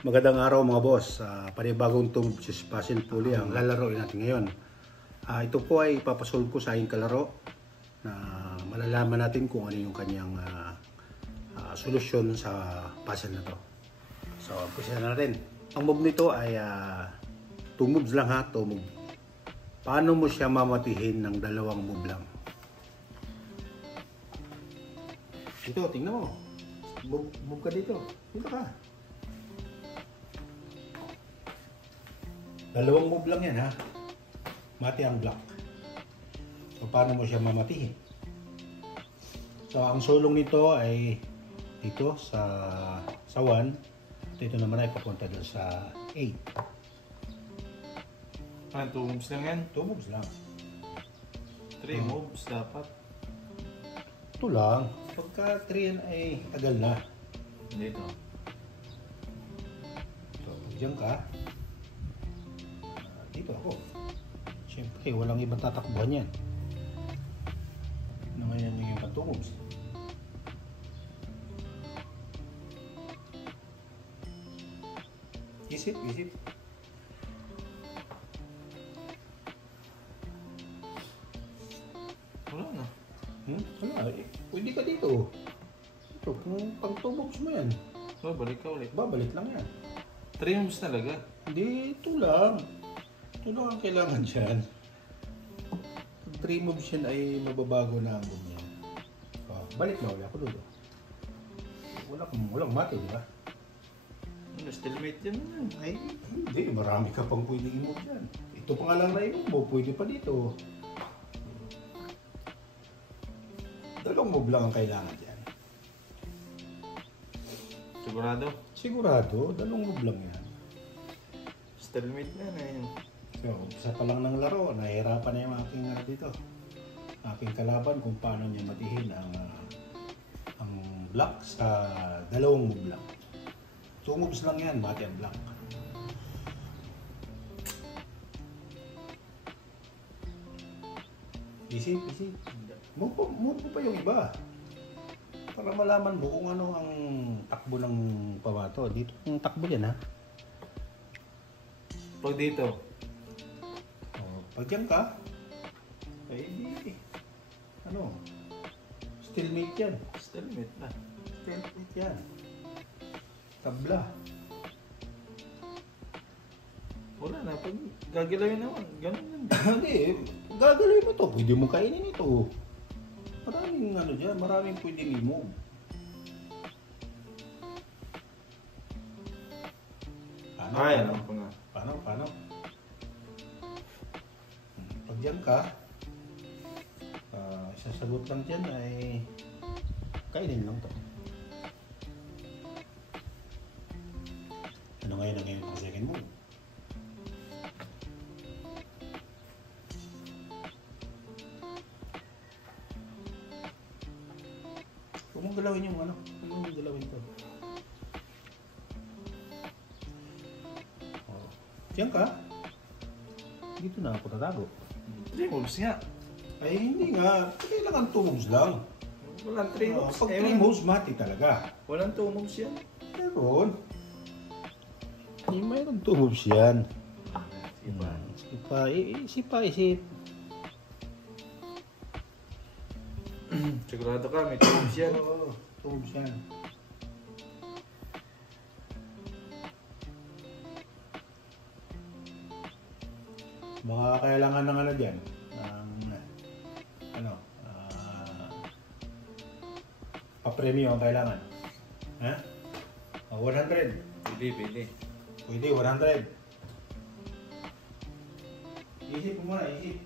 Magandang araw mga boss. Panibagong tong puzzle pulley ang lalaroin natin ngayon. Ito po ay ipapasolve ko sa aking kalaro na malalaman natin kung ano yung kanyang solusyon sa puzzle na to. So, umpisa na natin. Ang move nito ay 2 moves lang ha, 2 moves. Paano mo siya mamatihin ng 2 move lang? Dito, tingnan mo. Move ka dito. Dito ka. 2 move lang yan ha. Mati ang block. So paano mo siya mamatihin? So ang sulong nito ay dito sa 1. Ito naman ay papunta doon sa 8. 2 moves lang yan? 2 moves lang. 3 moves dapat. Ito lang. Pagka 3 yan ay tagal na. Dito. So diyan ka. Dito ako. Siyempre, walang ibang tatakbuhan yan. Ano ngayon yung ibang 2 moves? Isip. Wala na. Wala. Pwede ka dito. Ito, kung pang 2 moves mo yan. Balik ka ulit. Babalik lang yan. 3 moves talaga. Hindi, ito lang. Ito lang ang kailangan dyan. Pag 3 moves yan ay mababago na ang move niya. Balik na ulit ako doon. Walang mati, di ba? Stalemate yan. Ay, hindi. Marami ka pang pwedeng i-move dyan. Ito pa nga lang na i-move mo. Pwede pa dito. 2 move lang ang kailangan dyan. Sigurado? Sigurado, 2 move lang yan. Stalemate na yan. So, isa pa lang ng laro, nahihirapan na yung aking dito. Aking kalaban kung paano niya matihin ang block sa 2 move lang. 2 moves lang yan, mati ang block. Isip. Move pa yung iba. Para malaman mo kung ano ang takbo ng pamato. Dito ang takbo yan ha. Pag dito. Pag dyan ka, ay di, stalemate yan. Stalemate na. Stalemate yan. Tabla. Wala na. Pag gagalawin naman, ganun yan. Hindi, gagalawin mo to. Pwede mo kainin ito. Maraming dyan, maraming pwedeng i-move. Alam ko nga. Paano? Pag dyan ka, isasagot lang dyan ay kainin lang to. Ano ngayon ang second move? Huwag mong galawin yung huwag mong galawin to. Diyan ka? Dito na ako tatago. 3 moves nga. Ay hindi nga, kailangan 2 moves lang. Walang 3 moves. Pag 3 moves, mati talaga. Walang 2 moves yan. Meron. Mayroon 2 moves yan. Isip. Sigurado ka, may 2 moves yan. Oo, 2 moves yan. Baka kailangan ng dyan. Pa-premium ang kailangan. Ha? 100. Pili. Pwede, 100. Isip mo muna, isip.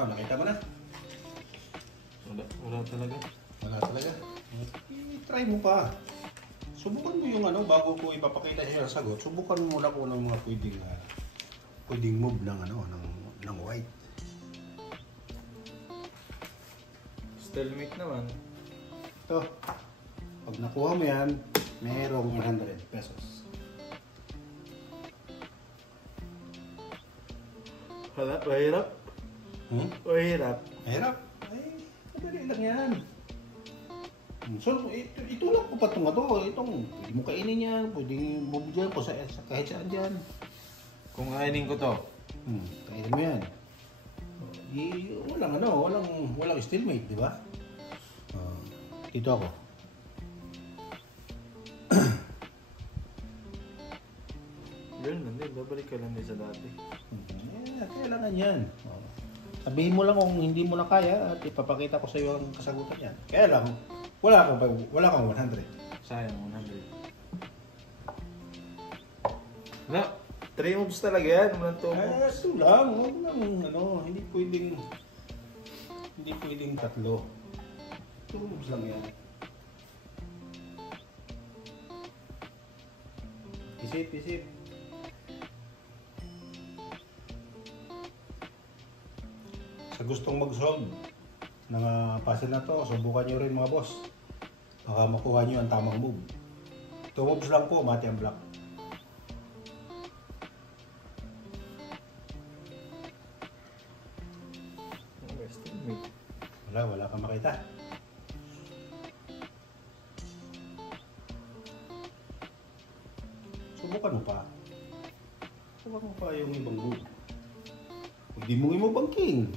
Nakita mo na? Wala talaga. Wala talaga. I-try mo pa. Subukan mo yung bago ko ipapakita siya sa sagot. Subukan mo muna kung ano mga pwedeng pwedeng move ng ano, ng white. Stalemate naman. Ito, pag nakuha mo yan, merong 100 pesos. Wala, mahirap. Mahirap. Mahirap. Ay, madali lang yan. So, itulak ko pa itong ito. Itong, pwede mo kainin yan, pwede move dyan, kahit saan dyan. Kung kainin ko to. Kainin mo yan. Walang stalemate, di ba? Dito ako. Yun, hindi. Babalik ka lang din sa dati. Kailangan yan. Sabihin mo lang kung hindi mo na kaya at ipapakita ko sa iyo ang kasagutan yan. Kaya lang, wala kang 100. Sayang, 100. Wala. 3 moves talaga yan. Walang 2 moves. Ito lang. Huwag nang, hindi pwedeng 3. 2 moves lang yan. Isip. Sa gustong mag-solve ng puzzle na to, subukan nyo rin mga boss. Baka makuha nyo ang tamang move. 2 moves lang po, mati ang block. Wala kang makita. Subukan mo pa. Subukan mo pa yung ibang move. Pwede mong i-move ang king.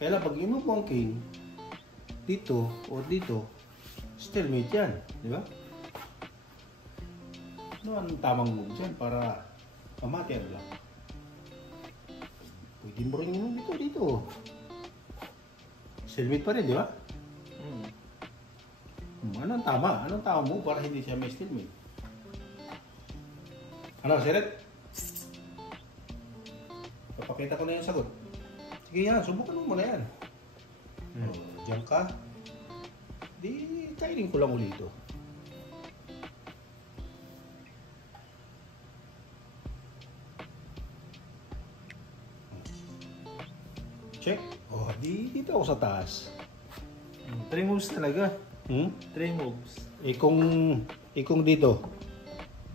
Kaya lang, pag i-move mo ang king, dito o dito, stalemate yan. Di ba? Ano ang tamang move dyan para mamati ang block? Pwede mo rin yung dito. Stalemate pa rin, di ba? Anong tama? Anong tama mo para hindi siya may stalemate? Ano, Seret? Papakita ko na yung sagot. Sige yan, subukan mo muna yan. Diyan ka. Di, kainin ko lang ulit ito. Check. Dito ako sa taas. 3 moves talaga. 3 moves. Ikong dito.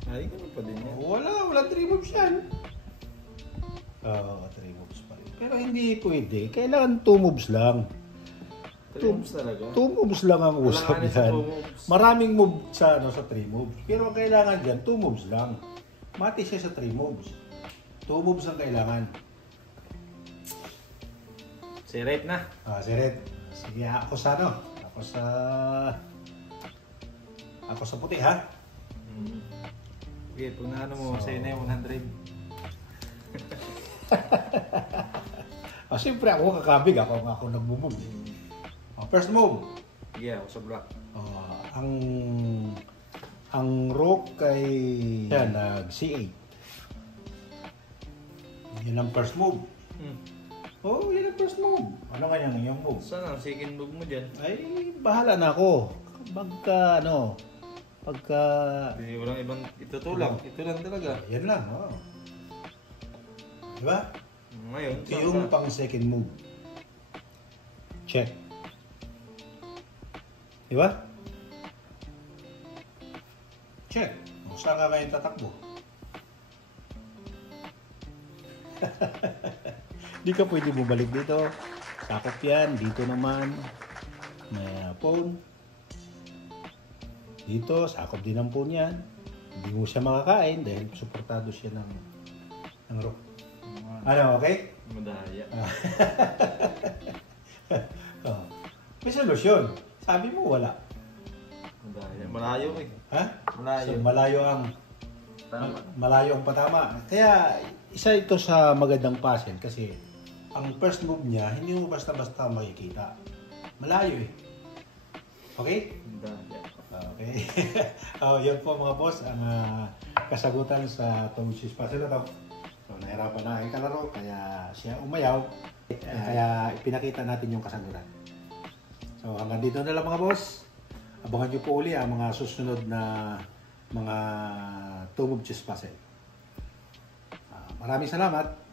Ay, ganun pa din yan. Wala 3 moves yan. 3 moves pa rin. Pero hindi pwede. Kailangan 2 moves lang. 3 moves talaga. 2 moves lang ang usap yan. Maraming move sa 3 moves. Pero ang kailangan dyan, 2 moves lang. Mati siya sa 3 moves. 2 moves ang kailangan. Si Red na. Seret. Sige, ako sa Ako sa puti, ha? Okay, kung na mo, sa'yo na yung 100. Siyempre ako kakabig. Ako nag-move. First move. Sige, ako sa block. Ang rook ay nag C8. Yan ang first move. Yan ang first move. Ano kanya yung move? Saan ang second move mo dyan? Ay, bahala na ako. Pagka Hindi, walang ibang itutulak. Ito lang talaga. Yan lang, Diba? Ngayon, Ito yung pang second move. Check. Diba? Check. Saan ka kayo tatakbo? Di ka pwede bumalik dito. Sakop yan. Dito naman. May pawn. Dito, sakop din ang pawn yan. Hindi mo siya makakain dahil suportado siya ng rook. Ano, okay? Madaya. May solusyon. Sabi mo, wala. Madaya. Malayo eh. Ha? Malayo. So, malayo ang patama. Kaya, isa ito sa magandang puzzle kasi ang first move niya, hindi mo basta-basta makikita. Malayo eh. Okay? Madaya. Okay. Yan po mga boss, ang kasagutan sa itong puzzle na ito. So, nahirapan na ang kalaro, kaya siya umayaw. Kaya ipinakita natin yung kasagutan. So, hanggang dito na lang mga boss. Abangan nyo po uli ang mga susunod na mga 2 move chess puzzle. Maraming salamat.